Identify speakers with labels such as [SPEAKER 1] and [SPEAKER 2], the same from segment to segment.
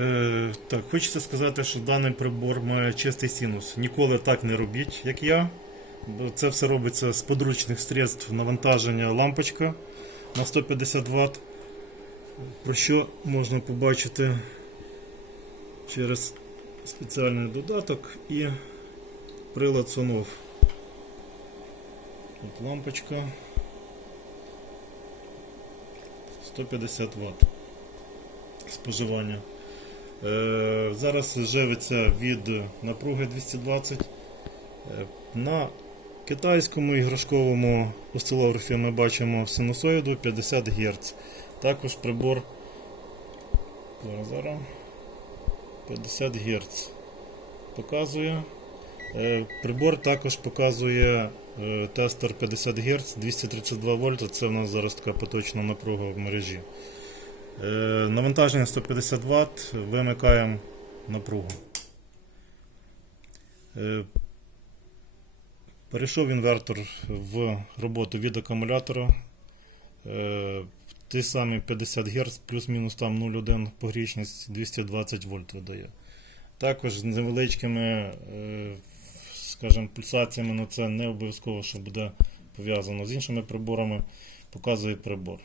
[SPEAKER 1] Е, так, хочеться сказати, що даний прибор має чистий синус. Ніколи так не робіть, як я. Бо це все робиться з подручних средств навантаження лампочка на 150 Вт. Про що можна побачити через спеціальний додаток і прилад Сонов. От лампочка 150 Вт споживання. Е, зараз живиться від напруги 220. Е, на китайському іграшковому осцилографі ми бачимо синусоїду 50 Гц. Також прибор зараз, зараз 50 Гц показує. Е, Прибор також показує тестер 50 Гц 232 вольта. Це в нас зараз така поточна напруга в мережі. Е, Навантаження 150 Вт, вимикаємо напругу. Е, Перейшов інвертор в роботу від акумулятора. Е, Ті самі 50 Гц, плюс-мінус там 0,1 погрічність 220 вольт видає. Також з невеличкими скажімо, пульсаціями на це не обов'язково, що буде пов'язано з іншими приборами, показує прибор.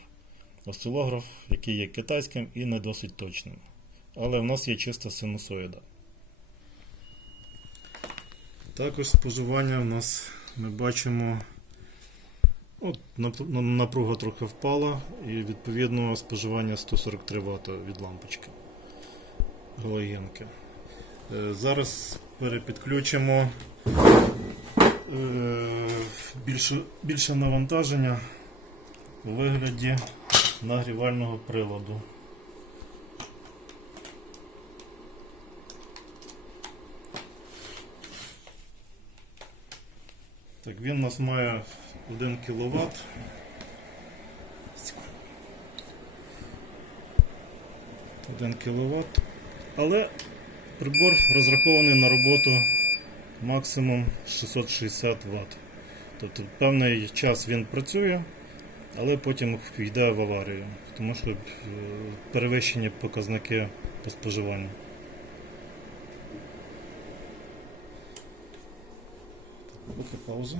[SPEAKER 1] Осцилограф, який є китайським і не досить точним. Але в нас є чиста синусоїда. Також споживання в нас ми бачимо. От, напруга трохи впала, і відповідно споживання 143 Вт від лампочки галогенки. Е, Зараз перепідключимо е, більше, більше навантаження у вигляді нагрівального приладу. Так, він у нас має 1 кВт. Один кВт. Але прибор розрахований на роботу максимум 660 Вт. Тобто певний час він працює, але потім йде в аварію, тому що е, перевищені показники по споживанню. Поки пауза.